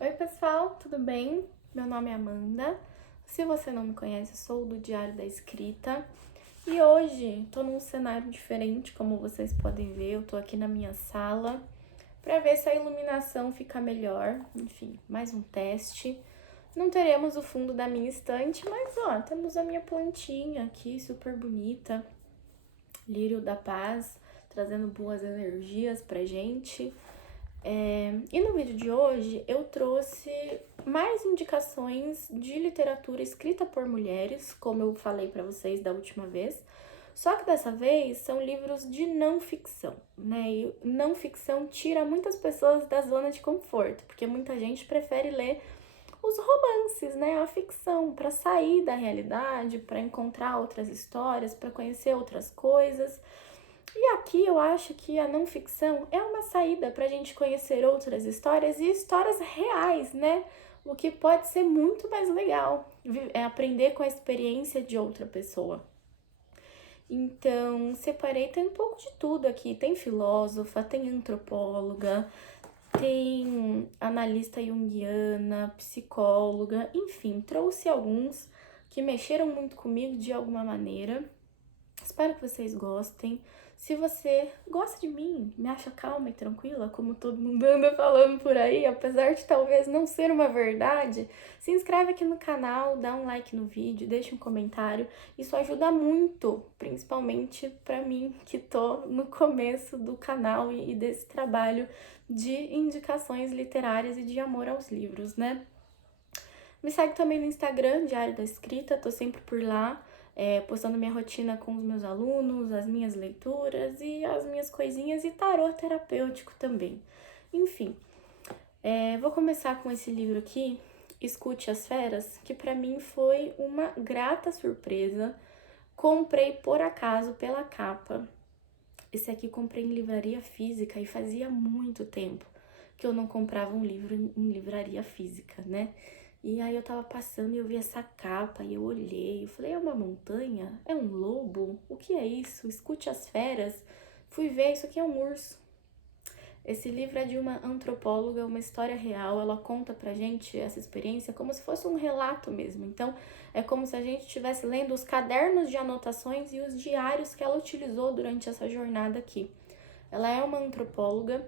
Oi pessoal, tudo bem? Meu nome é Amanda. Se você não me conhece, eu sou do Diário da Escrita. E hoje tô num cenário diferente, como vocês podem ver. Eu tô aqui na minha sala para ver se a iluminação fica melhor. Enfim, mais um teste. Não teremos o fundo da minha estante, mas ó, temos a minha plantinha aqui, super bonita. Lírio da Paz, trazendo boas energias pra gente. E no vídeo de hoje eu trouxe mais indicações de literatura escrita por mulheres, como eu falei para vocês da última vez. Só que dessa vez são livros de não ficção, né? E não ficção tira muitas pessoas da zona de conforto, porque muita gente prefere ler os romances, né? A ficção, para sair da realidade, para encontrar outras histórias, para conhecer outras coisas. E aqui eu acho que a não ficção é uma saída para a gente conhecer outras histórias e histórias reais, né? O que pode ser muito mais legal, é aprender com a experiência de outra pessoa. Então, separei, tem um pouco de tudo aqui. Tem filósofa, tem antropóloga, tem analista junguiana, psicóloga, enfim, trouxe alguns que mexeram muito comigo de alguma maneira. Espero que vocês gostem. Se você gosta de mim, me acha calma e tranquila, como todo mundo anda falando por aí, apesar de talvez não ser uma verdade, se inscreve aqui no canal, dá um like no vídeo, deixa um comentário. Isso ajuda muito, principalmente para mim que tô no começo do canal e desse trabalho de indicações literárias e de amor aos livros, né? Me segue também no Instagram, Diário da Escrita, tô sempre por lá, postando minha rotina com os meus alunos, as minhas leituras e as minhas coisinhas e tarô terapêutico também. Enfim, vou começar com esse livro aqui, Escute as Feras, que pra mim foi uma grata surpresa. Comprei por acaso pela capa. Esse aqui comprei em livraria física e fazia muito tempo que eu não comprava um livro em livraria física, né? E aí eu tava passando e eu vi essa capa e eu olhei, eu falei, é uma montanha? É um lobo? O que é isso? Escute as feras. Fui ver, isso aqui é um urso. Esse livro é de uma antropóloga, uma história real. Ela conta pra gente essa experiência como se fosse um relato mesmo. Então, é como se a gente estivesse lendo os cadernos de anotações e os diários que ela utilizou durante essa jornada aqui. Ela é uma antropóloga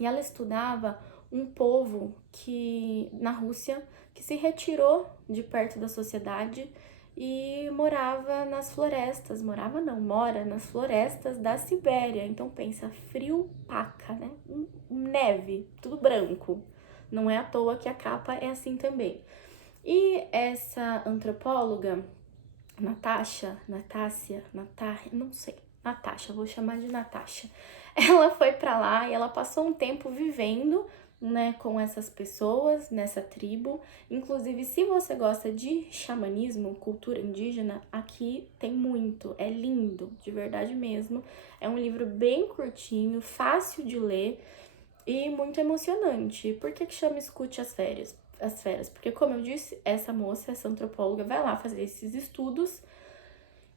e ela estudava um povo que na Rússia que se retirou de perto da sociedade e morava nas florestas, morava não, mora nas florestas da Sibéria. Então pensa, frio paca, né? Neve, tudo branco. Não é à toa que a capa é assim também. E essa antropóloga, não sei, Natasha, vou chamar de Natasha. Ela foi para lá e ela passou um tempo vivendo, né, com essas pessoas nessa tribo. Inclusive, se você gosta de xamanismo, cultura indígena, aqui tem muito. É lindo, de verdade mesmo. É um livro bem curtinho, fácil de ler e muito emocionante. Por que chama Escute as Férias? As feras, porque como eu disse, essa moça, essa antropóloga, vai lá fazer esses estudos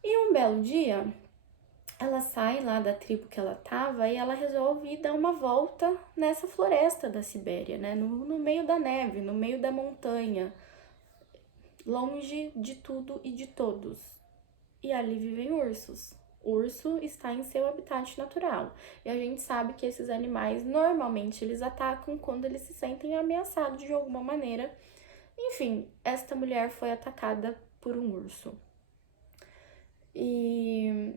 e um belo dia, ela sai lá da tribo que ela tava e ela resolve ir dar uma volta nessa floresta da Sibéria, né? No meio da neve, no meio da montanha, longe de tudo e de todos. E ali vivem ursos. O urso está em seu habitat natural. E a gente sabe que esses animais, normalmente, eles atacam quando eles se sentem ameaçados de alguma maneira. Enfim, esta mulher foi atacada por um urso. E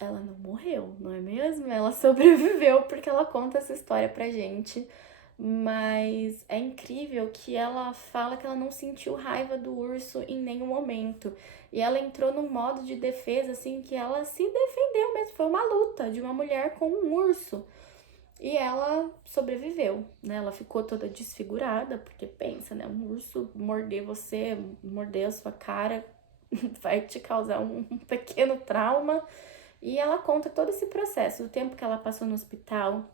ela não morreu, não é mesmo? Ela sobreviveu porque ela conta essa história pra gente. Mas é incrível que ela fala que ela não sentiu raiva do urso em nenhum momento. E ela entrou num modo de defesa, assim, que ela se defendeu mesmo. Foi uma luta de uma mulher com um urso. E ela sobreviveu, né? Ela ficou toda desfigurada, porque pensa, né? Um urso morder você, morder a sua cara, vai te causar um pequeno trauma. E ela conta todo esse processo, do tempo que ela passou no hospital,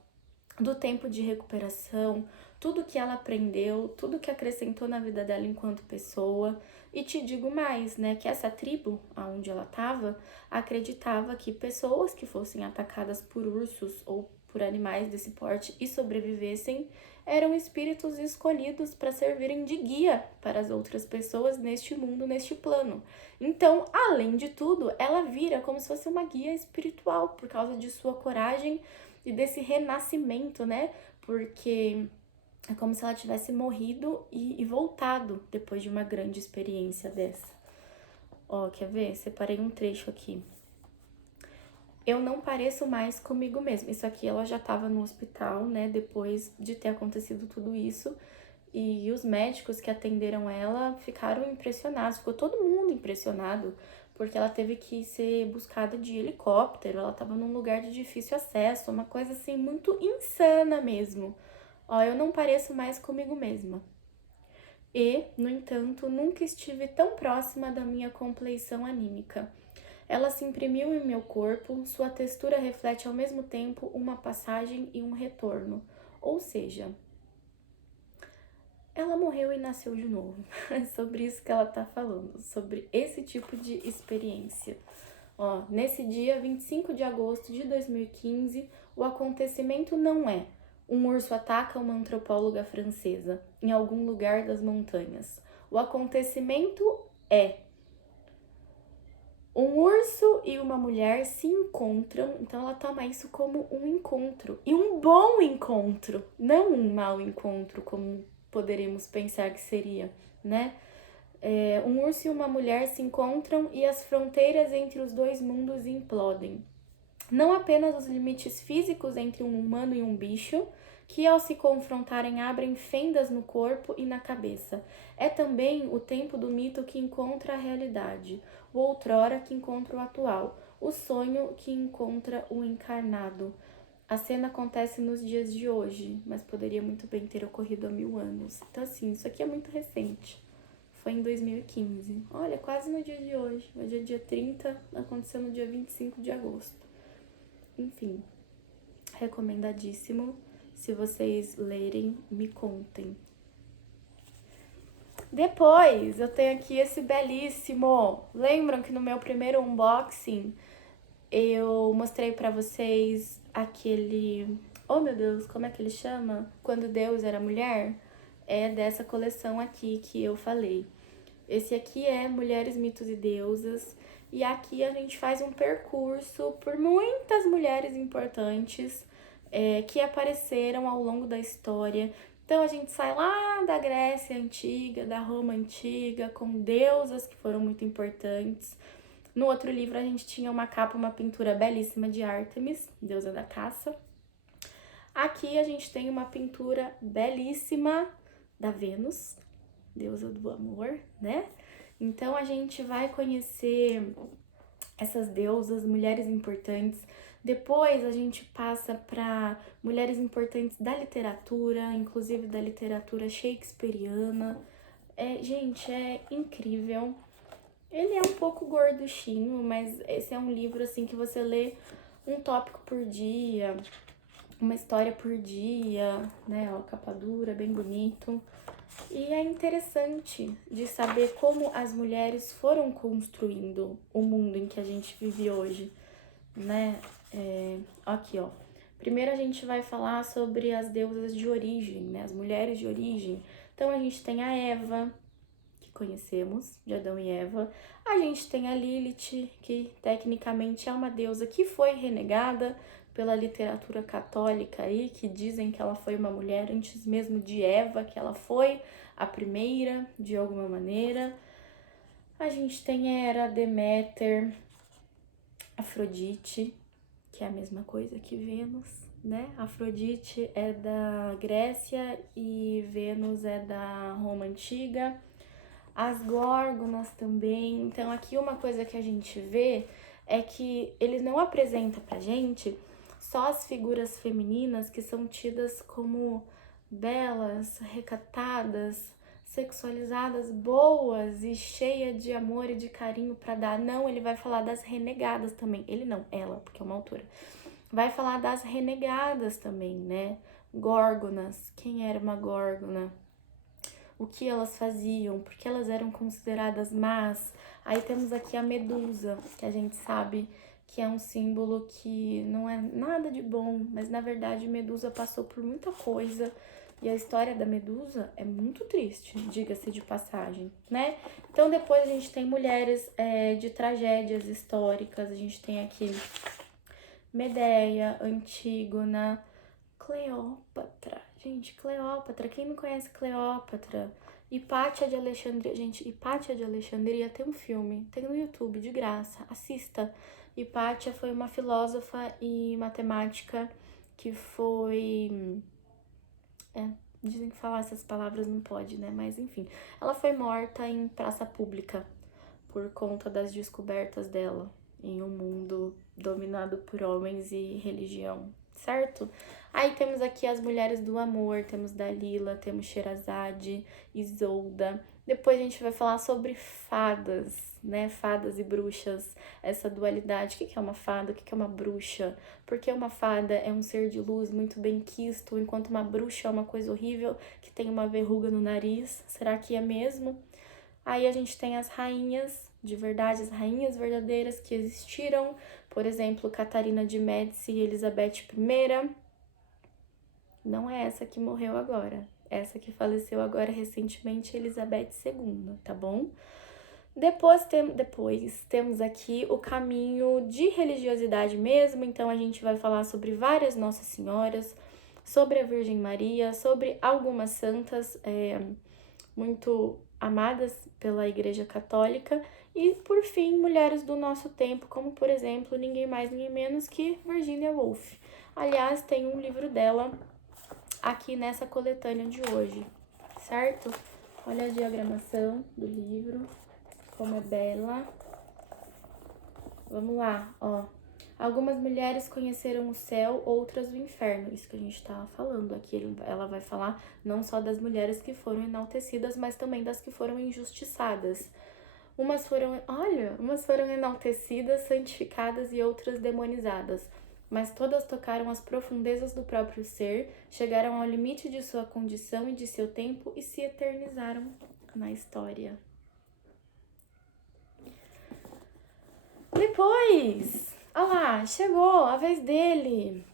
do tempo de recuperação, tudo que ela aprendeu, tudo que acrescentou na vida dela enquanto pessoa. E te digo mais, né, que essa tribo, aonde ela estava, acreditava que pessoas que fossem atacadas por ursos ou por animais desse porte e sobrevivessem, eram espíritos escolhidos para servirem de guia para as outras pessoas neste mundo, neste plano. Então, além de tudo, ela vira como se fosse uma guia espiritual por causa de sua coragem e desse renascimento, né? Porque é como se ela tivesse morrido e voltado depois de uma grande experiência dessa. Ó, quer ver? Separei um trecho aqui. Eu não pareço mais comigo mesma. Isso aqui ela já estava no hospital, né? Depois de ter acontecido tudo isso. E os médicos que atenderam ela ficaram impressionados. Ficou todo mundo impressionado. Porque ela teve que ser buscada de helicóptero. Ela estava num lugar de difícil acesso. Uma coisa assim muito insana mesmo. Ó, eu não pareço mais comigo mesma. E, no entanto, nunca estive tão próxima da minha compleição anímica. Ela se imprimiu em meu corpo, sua textura reflete ao mesmo tempo uma passagem e um retorno. Ou seja, ela morreu e nasceu de novo. É sobre isso que ela tá falando, sobre esse tipo de experiência. Ó, nesse dia, 25 de agosto de 2015, o acontecimento não é um urso ataca uma antropóloga francesa em algum lugar das montanhas. O acontecimento é um urso e uma mulher se encontram, então ela toma isso como um encontro. E um bom encontro, não um mau encontro, como poderíamos pensar que seria, né? Um urso e uma mulher se encontram e as fronteiras entre os dois mundos implodem. Não apenas os limites físicos entre um humano e um bicho, que ao se confrontarem abrem fendas no corpo e na cabeça. É também o tempo do mito que encontra a realidade, o outrora que encontra o atual, o sonho que encontra o encarnado. A cena acontece nos dias de hoje, mas poderia muito bem ter ocorrido há 1000 anos. Então, assim, isso aqui é muito recente. Foi em 2015. Olha, quase no dia de hoje. Hoje é dia 30, aconteceu no dia 25 de agosto. Enfim, recomendadíssimo. Se vocês lerem, me contem. Depois, eu tenho aqui esse belíssimo. Lembram que no meu primeiro unboxing eu mostrei pra vocês aquele... Oh, meu Deus, como é que ele chama? Quando Deus era mulher? É dessa coleção aqui que eu falei. Esse aqui é Mulheres, Mitos e Deusas. E aqui a gente faz um percurso por muitas mulheres importantes que apareceram ao longo da história. Então a gente sai lá da Grécia Antiga, da Roma Antiga, com deusas que foram muito importantes. No outro livro a gente tinha uma capa, uma pintura belíssima de Ártemis, deusa da caça. Aqui a gente tem uma pintura belíssima da Vênus, deusa do amor, né? Então a gente vai conhecer essas deusas, mulheres importantes. Depois a gente passa para mulheres importantes da literatura, inclusive da literatura shakespeariana. Gente, é incrível. Ele é um pouco gorduchinho, mas esse é um livro assim que você lê um tópico por dia, uma história por dia, né? Ó, capa dura, bem bonito. E é interessante de saber como as mulheres foram construindo o mundo em que a gente vive hoje, né? Aqui, ó. Primeiro a gente vai falar sobre as deusas de origem, né? As mulheres de origem. Então a gente tem a Eva, que conhecemos, de Adão e Eva. A gente tem a Lilith, que tecnicamente é uma deusa que foi renegada pela literatura católica aí, que dizem que ela foi uma mulher antes mesmo de Eva, que ela foi a primeira, de alguma maneira. A gente tem Hera, Deméter, Afrodite, que é a mesma coisa que Vênus, né? Afrodite é da Grécia e Vênus é da Roma Antiga. As górgonas também. Então aqui uma coisa que a gente vê é que eles não apresentam pra gente só as figuras femininas que são tidas como belas, recatadas, sexualizadas, boas e cheia de amor e de carinho pra dar. Não, ele vai falar das renegadas também. Ele não, ela, porque é uma autora. Vai falar das renegadas também, né? Górgonas. Quem era uma górgona? O que elas faziam, porque elas eram consideradas más. Aí temos aqui a Medusa, que a gente sabe que é um símbolo que não é nada de bom, mas na verdade Medusa passou por muita coisa E a história da Medusa é muito triste, diga-se de passagem, né? Então depois a gente tem mulheres de tragédias históricas, a gente tem aqui Medeia, Antígona, Cleópatra. Gente, Cleópatra, quem não conhece Cleópatra? Hipátia de Alexandria. Gente, Hipátia de Alexandria tem um filme, tem no YouTube, de graça, assista. Hipátia foi uma filósofa e matemática que foi... dizem que falar essas palavras não pode, né? Mas enfim, ela foi morta em praça pública por conta das descobertas dela em um mundo dominado por homens e religião, certo? Aí temos aqui as mulheres do amor, temos Dalila, temos Sherazade, Isolda. Depois a gente vai falar sobre fadas, né? Fadas e bruxas, essa dualidade. O que é uma fada? O que é uma bruxa? Porque uma fada é um ser de luz muito bem quisto, enquanto uma bruxa é uma coisa horrível que tem uma verruga no nariz. Será que é mesmo? Aí a gente tem as rainhas de verdade, as rainhas verdadeiras que existiram, por exemplo, Catarina de Médici e Elizabeth I. Não é essa que morreu agora, essa que faleceu agora recentemente, Elizabeth II, tá bom? Depois temos aqui o caminho de religiosidade mesmo, então a gente vai falar sobre várias Nossas Senhoras, sobre a Virgem Maria, sobre algumas santas muito amadas pela Igreja Católica e, por fim, mulheres do nosso tempo, como, por exemplo, ninguém mais, ninguém menos que Virginia Woolf. Aliás, tem um livro dela aqui nessa coletânea de hoje, certo? Olha a diagramação do livro, como é bela. Vamos lá, ó. Algumas mulheres conheceram o céu, outras o inferno. Isso que a gente tava falando aqui. Ela vai falar não só das mulheres que foram enaltecidas, mas também das que foram injustiçadas. Umas foram enaltecidas, santificadas e outras demonizadas. Mas todas tocaram as profundezas do próprio ser, chegaram ao limite de sua condição e de seu tempo e se eternizaram na história. Depois, lá, chegou a vez dele.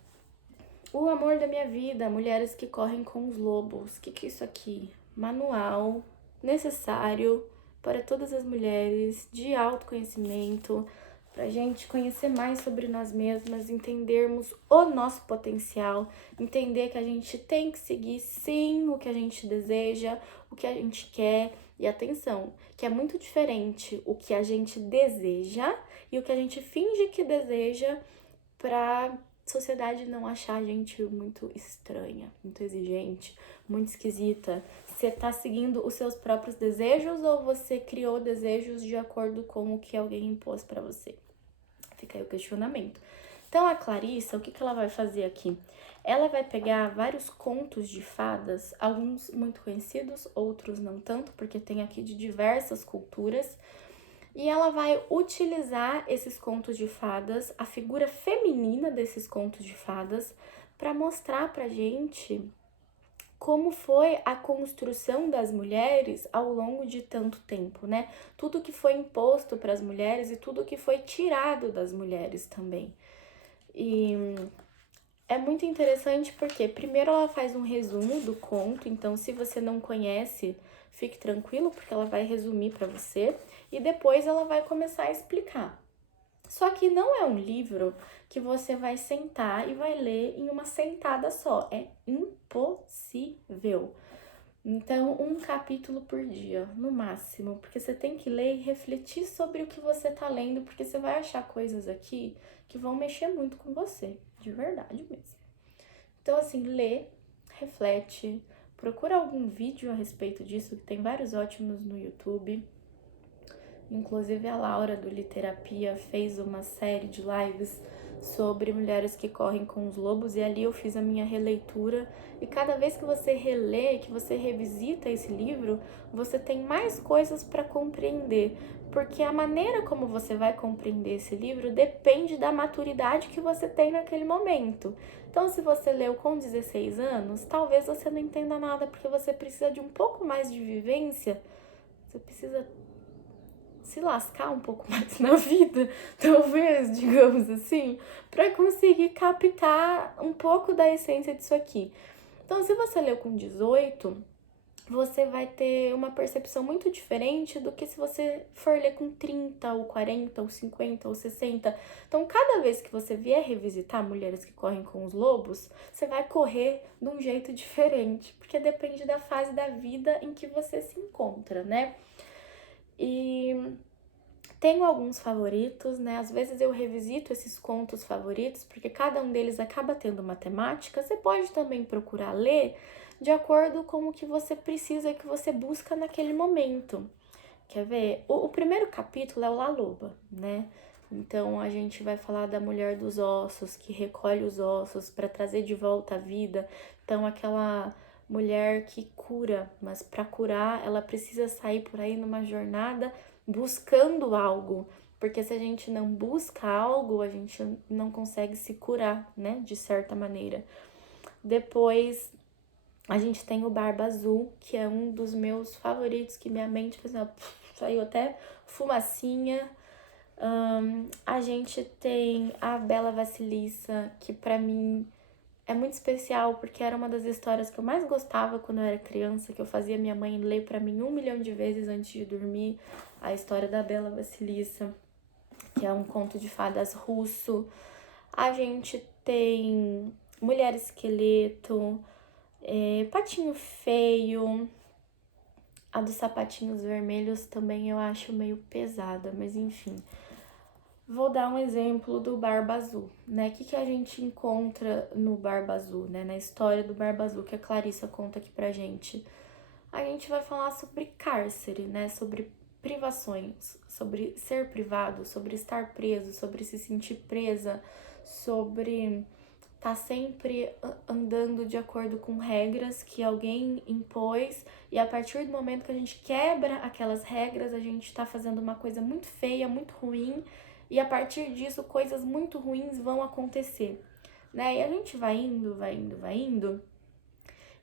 O amor da minha vida, mulheres que correm com os lobos. O que é isso aqui? Manual necessário para todas as mulheres de autoconhecimento, pra gente conhecer mais sobre nós mesmas, entendermos o nosso potencial, entender que a gente tem que seguir sim o que a gente deseja, o que a gente quer. E atenção, que é muito diferente o que a gente deseja e o que a gente finge que deseja pra sociedade não achar a gente muito estranha, muito exigente, muito esquisita. Você tá seguindo os seus próprios desejos ou você criou desejos de acordo com o que alguém impôs pra você? Fica aí o questionamento. Então, a Clarissa, o que ela vai fazer aqui? Ela vai pegar vários contos de fadas, alguns muito conhecidos, outros não tanto, porque tem aqui de diversas culturas, e ela vai utilizar esses contos de fadas, a figura feminina desses contos de fadas, para mostrar pra gente como foi a construção das mulheres ao longo de tanto tempo, né? Tudo que foi imposto para as mulheres e tudo que foi tirado das mulheres também. E é muito interessante porque primeiro ela faz um resumo do conto, então se você não conhece, fique tranquilo porque ela vai resumir para você e depois ela vai começar a explicar. Só que não é um livro que você vai sentar e vai ler em uma sentada só. É impossível. Então, um capítulo por dia, no máximo. Porque você tem que ler e refletir sobre o que você tá lendo, porque você vai achar coisas aqui que vão mexer muito com você. De verdade mesmo. Então, assim, lê, reflete, procura algum vídeo a respeito disso, que tem vários ótimos no YouTube. Inclusive a Laura do Literapia fez uma série de lives sobre mulheres que correm com os lobos e ali eu fiz a minha releitura e cada vez que você relê, que você revisita esse livro, você tem mais coisas para compreender, porque a maneira como você vai compreender esse livro depende da maturidade que você tem naquele momento. Então, se você leu com 16 anos, talvez você não entenda nada porque você precisa de um pouco mais de vivência, você precisa se lascar um pouco mais na vida, talvez, digamos assim, para conseguir captar um pouco da essência disso aqui. Então, se você leu com 18, você vai ter uma percepção muito diferente do que se você for ler com 30, ou 40, ou 50, ou 60. Então, cada vez que você vier revisitar Mulheres que Correm com os Lobos, você vai correr de um jeito diferente, porque depende da fase da vida em que você se encontra, né? E tenho alguns favoritos, né? Às vezes eu revisito esses contos favoritos, porque cada um deles acaba tendo uma temática. Você pode também procurar ler de acordo com o que você precisa e que você busca naquele momento. Quer ver? O primeiro capítulo é o La Loba, né? Então a gente vai falar da mulher dos ossos, que recolhe os ossos para trazer de volta a vida. Então aquela mulher que cura, mas para curar ela precisa sair por aí numa jornada buscando algo, porque se a gente não busca algo, a gente não consegue se curar, né, de certa maneira. Depois a gente tem o Barba Azul, que é um dos meus favoritos, que minha mente fez uma... saiu até fumacinha. A gente tem a Bela Vassilissa, que pra mim é muito especial, porque era uma das histórias que eu mais gostava quando eu era criança, que eu fazia minha mãe ler pra mim 1 milhão de vezes antes de dormir, a história da Bela Vassilissa, que é um conto de fadas russo. A gente tem Mulher Esqueleto, Patinho Feio. A dos sapatinhos vermelhos também eu acho meio pesada, mas enfim. Vou dar um exemplo do Barba Azul, né? O que a gente encontra no Barba Azul, né? Na história do Barba Azul que a Clarissa conta aqui pra gente. A gente vai falar sobre cárcere, né? Sobre privações, sobre ser privado, sobre estar preso, sobre se sentir presa, sobre tá sempre andando de acordo com regras que alguém impôs, e a partir do momento que a gente quebra aquelas regras, a gente tá fazendo uma coisa muito feia, muito ruim, e a partir disso coisas muito ruins vão acontecer, né? E a gente vai indo, vai indo, vai indo,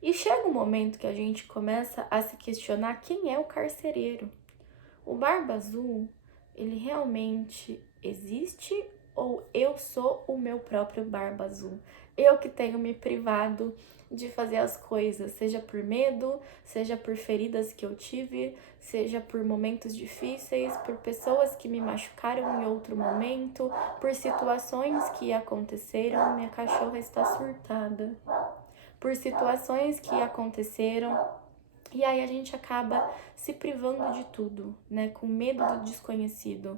e chega um momento que a gente começa a se questionar quem é o carcereiro. O Barba Azul, ele realmente existe ou eu sou o meu próprio Barba Azul? Eu que tenho me privado de fazer as coisas, seja por medo, seja por feridas que eu tive, seja por momentos difíceis, por pessoas que me machucaram em outro momento, por situações que aconteceram. Minha cachorra está surtada. Por situações que aconteceram. E aí a gente acaba se privando de tudo, né? Com medo do desconhecido.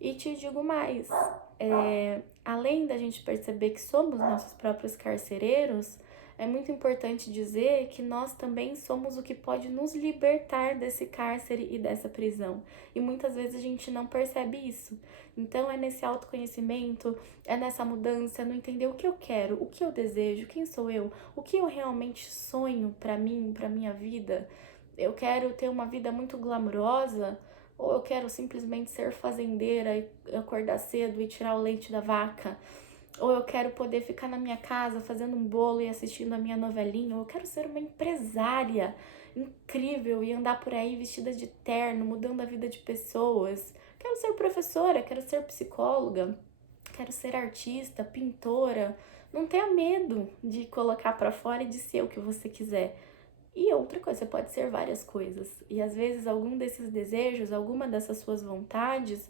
E te digo mais, além da gente perceber que somos nossos próprios carcereiros, é muito importante dizer que nós também somos o que pode nos libertar desse cárcere e dessa prisão. E muitas vezes a gente não percebe isso. Então é nesse autoconhecimento, é nessa mudança, no entender o que eu quero, o que eu desejo, quem sou eu, o que eu realmente sonho pra mim, pra minha vida. Eu quero ter uma vida muito glamurosa, ou eu quero simplesmente ser fazendeira e acordar cedo e tirar o leite da vaca, ou eu quero poder ficar na minha casa fazendo um bolo e assistindo a minha novelinha, ou eu quero ser uma empresária incrível e andar por aí vestida de terno, mudando a vida de pessoas. Quero ser professora, quero ser psicóloga, quero ser artista, pintora. Não tenha medo de colocar pra fora e de ser o que você quiser. E outra coisa, você pode ser várias coisas. E às vezes algum desses desejos, alguma dessas suas vontades,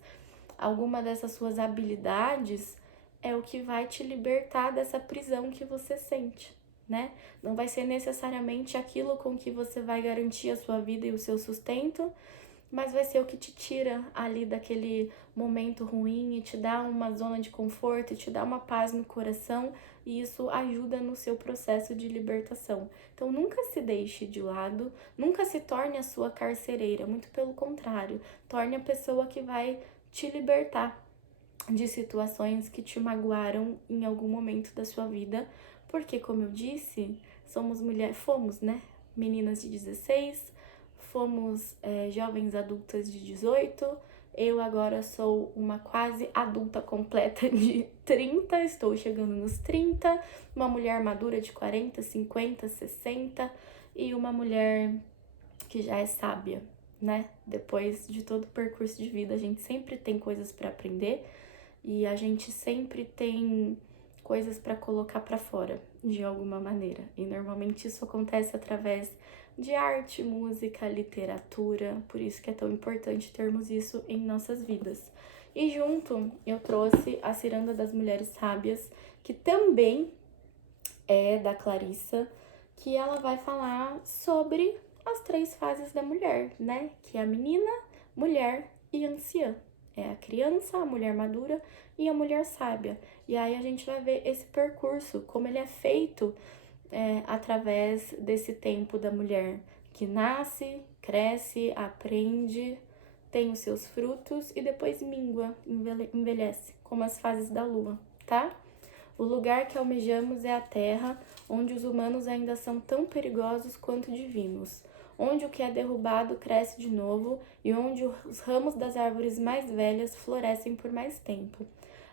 alguma dessas suas habilidades é o que vai te libertar dessa prisão que você sente, né? Não vai ser necessariamente aquilo com que você vai garantir a sua vida e o seu sustento, mas vai ser o que te tira ali daquele momento ruim e te dá uma zona de conforto e te dá uma paz no coração, e isso ajuda no seu processo de libertação. Então nunca se deixe de lado, nunca se torne a sua carcereira, muito pelo contrário, torne a pessoa que vai te libertar de situações que te magoaram em algum momento da sua vida, porque como eu disse, fomos, né, meninas de 16, fomos jovens adultas de 18, eu agora sou uma quase adulta completa de 30, estou chegando nos 30, uma mulher madura de 40, 50, 60 e uma mulher que já é sábia, né? Depois de todo o percurso de vida, a gente sempre tem coisas para aprender e a gente sempre tem coisas para colocar para fora, de alguma maneira. E normalmente isso acontece através de arte, música, literatura, por isso que é tão importante termos isso em nossas vidas. E junto eu trouxe a Ciranda das Mulheres Sábias, que também é da Clarissa, que ela vai falar sobre as 3 fases da mulher, né? Que é a menina, mulher e anciã. É a criança, a mulher madura e a mulher sábia. E aí a gente vai ver esse percurso, como ele é feito através desse tempo da mulher que nasce, cresce, aprende, tem os seus frutos e depois mingua, envelhece, como as fases da lua, tá? O lugar que almejamos é a terra, onde os humanos ainda são tão perigosos quanto divinos, onde o que é derrubado cresce de novo e onde os ramos das árvores mais velhas florescem por mais tempo.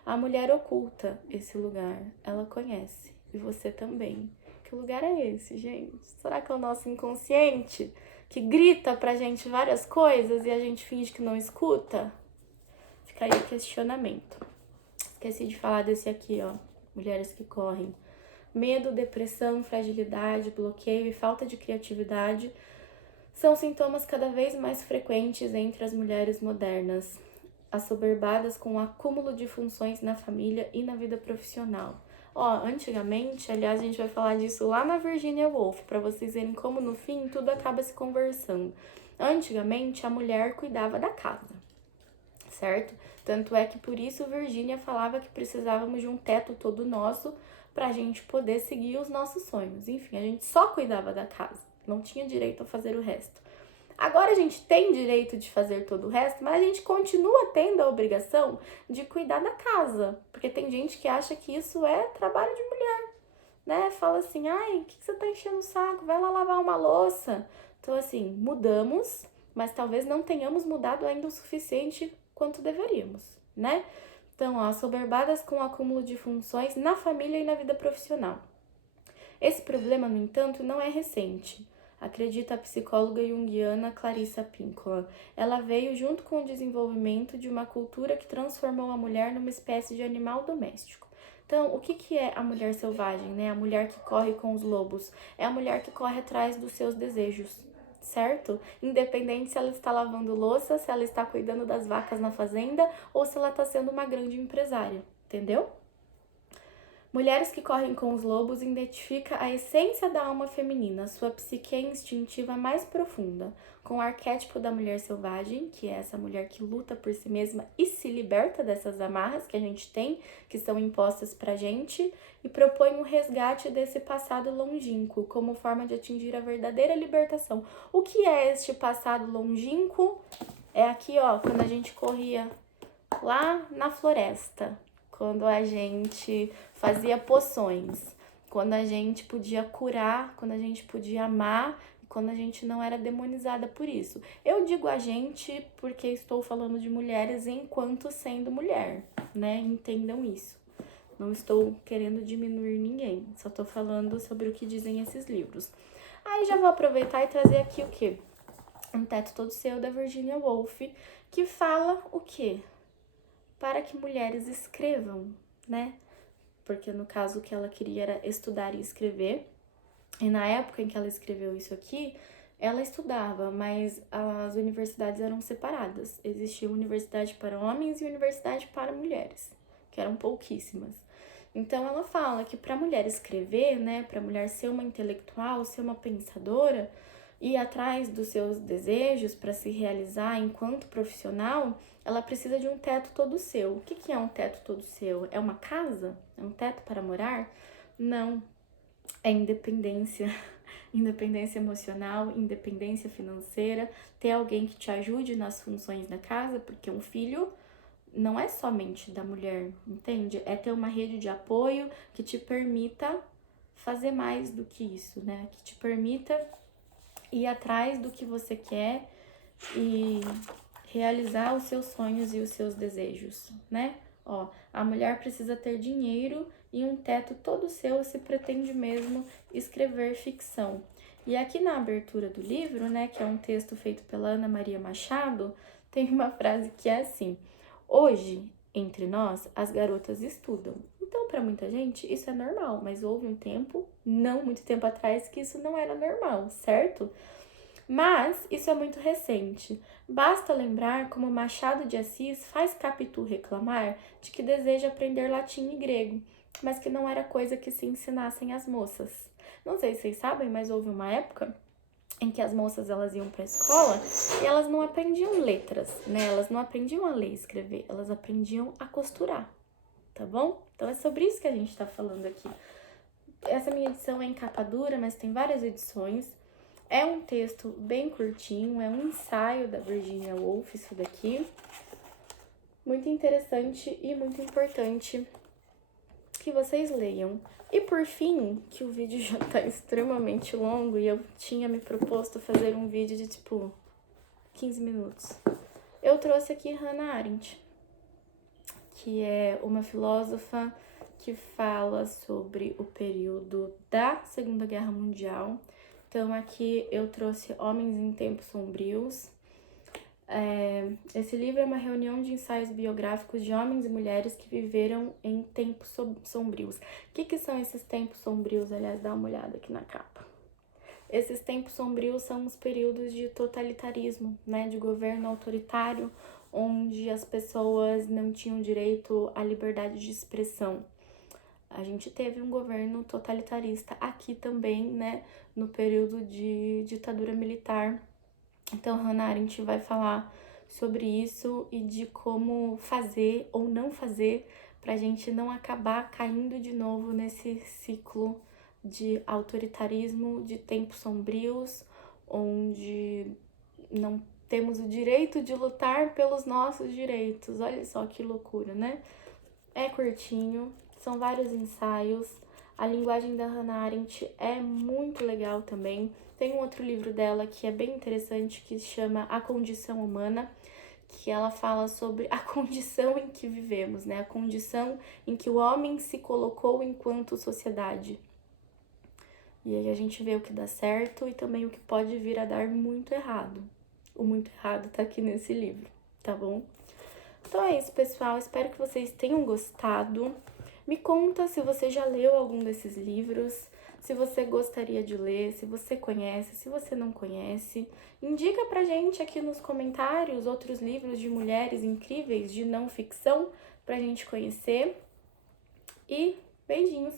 A mulher oculta esse lugar, ela conhece, e você também. Que lugar é esse, gente? Será que é o nosso inconsciente que grita pra gente várias coisas e a gente finge que não escuta? Fica aí o questionamento. Esqueci de falar desse aqui, ó. Mulheres que correm. Medo, depressão, fragilidade, bloqueio e falta de criatividade são sintomas cada vez mais frequentes entre as mulheres modernas, assoberbadas com o acúmulo de funções na família e na vida profissional. Ó, antigamente, aliás, a gente vai falar disso lá na Virginia Woolf, para vocês verem como no fim tudo acaba se conversando. Antigamente, a mulher cuidava da casa, certo? Tanto é que por isso Virginia falava que precisávamos de um teto todo nosso pra gente poder seguir os nossos sonhos. Enfim, a gente só cuidava da casa, não tinha direito a fazer o resto. Agora a gente tem direito de fazer todo o resto, mas a gente continua tendo a obrigação de cuidar da casa, porque tem gente que acha que isso é trabalho de mulher, né? Fala assim, ai, o que você tá enchendo o saco? Vai lá lavar uma louça. Então, assim, mudamos, mas talvez não tenhamos mudado ainda o suficiente quanto deveríamos, né? Então, ó, assoberbadas com o acúmulo de funções na família e na vida profissional. Esse problema, no entanto, não é recente, acredita a psicóloga junguiana Clarissa Pinkola. Ela veio junto com o desenvolvimento de uma cultura que transformou a mulher numa espécie de animal doméstico. Então, o que é a mulher selvagem, né? A mulher que corre com os lobos. É a mulher que corre atrás dos seus desejos, certo? Independente se ela está lavando louça, se ela está cuidando das vacas na fazenda ou se ela está sendo uma grande empresária, entendeu? Mulheres que correm com os lobos identifica a essência da alma feminina, sua psique instintiva mais profunda, com o arquétipo da mulher selvagem, que é essa mulher que luta por si mesma e se liberta dessas amarras que a gente tem, que são impostas pra gente, e propõe um resgate desse passado longínquo, como forma de atingir a verdadeira libertação. O que é este passado longínquo? É aqui, ó, quando a gente corria lá na floresta, quando a gente fazia poções, quando a gente podia curar, quando a gente podia amar, quando a gente não era demonizada por isso. Eu digo a gente porque estou falando de mulheres enquanto sendo mulher, né? Entendam isso. Não estou querendo diminuir ninguém, só estou falando sobre o que dizem esses livros. Aí já vou aproveitar e trazer aqui o quê? Um Teto Todo Seu, da Virginia Woolf, que fala o quê? Para que mulheres escrevam, né? Porque no caso o que ela queria era estudar e escrever. E na época em que ela escreveu isso aqui, ela estudava, mas as universidades eram separadas. Existia universidade para homens e universidade para mulheres, que eram pouquíssimas. Então ela fala que para a mulher escrever, né, para a mulher ser uma intelectual, ser uma pensadora, ir atrás dos seus desejos para se realizar enquanto profissional, ela precisa de um teto todo seu. O que é um teto todo seu? É uma casa? É um teto para morar? Não. É independência. Independência emocional, independência financeira, ter alguém que te ajude nas funções da casa, porque um filho não é somente da mulher, entende? É ter uma rede de apoio que te permita fazer mais do que isso, né? Que te permita ir atrás do que você quer e realizar os seus sonhos e os seus desejos, né? Ó, a mulher precisa ter dinheiro e um teto todo seu se pretende mesmo escrever ficção. E aqui na abertura do livro, né, que é um texto feito pela Ana Maria Machado, tem uma frase que é assim: hoje, entre nós, as garotas estudam. O Então, para muita gente, isso é normal, mas houve um tempo, não muito tempo atrás, que isso não era normal, certo? Mas isso é muito recente. Basta lembrar como Machado de Assis faz Capitu reclamar de que deseja aprender latim e grego, mas que não era coisa que se ensinassem às moças. Não sei se vocês sabem, mas houve uma época em que as moças elas iam para a escola e elas não aprendiam letras, né? Elas não aprendiam a ler e escrever, elas aprendiam a costurar, tá bom? Então é sobre isso que a gente tá falando aqui. Essa minha edição é em capa dura, mas tem várias edições. É um texto bem curtinho, é um ensaio da Virginia Woolf, isso daqui. Muito interessante e muito importante que vocês leiam. E por fim, que o vídeo já tá extremamente longo e eu tinha me proposto fazer um vídeo de tipo 15 minutos. Eu trouxe aqui Hannah Arendt, que é uma filósofa que fala sobre o período da Segunda Guerra Mundial. Então aqui eu trouxe Homens em Tempos Sombrios. Esse livro é uma reunião de ensaios biográficos de homens e mulheres que viveram em tempos sombrios. O que são esses tempos sombrios? Aliás, dá uma olhada aqui na capa. Esses tempos sombrios são os períodos de totalitarismo, né, de governo autoritário, onde as pessoas não tinham direito à liberdade de expressão. A gente teve um governo totalitarista aqui também, né, no período de ditadura militar. Então, Hannah Arendt vai falar sobre isso e de como fazer ou não fazer para a gente não acabar caindo de novo nesse ciclo de autoritarismo, de tempos sombrios, onde não temos o direito de lutar pelos nossos direitos. Olha só que loucura, né? É curtinho, são vários ensaios. A linguagem da Hannah Arendt é muito legal também. Tem um outro livro dela que é bem interessante, que se chama A Condição Humana, que ela fala sobre a condição em que vivemos, né? A condição em que o homem se colocou enquanto sociedade. E aí a gente vê o que dá certo e também o que pode vir a dar muito errado. O muito errado tá aqui nesse livro, tá bom? Então é isso, pessoal. Espero que vocês tenham gostado. Me conta se você já leu algum desses livros, se você gostaria de ler, se você conhece, se você não conhece. Indica pra gente aqui nos comentários outros livros de mulheres incríveis de não ficção pra gente conhecer. E beijinhos!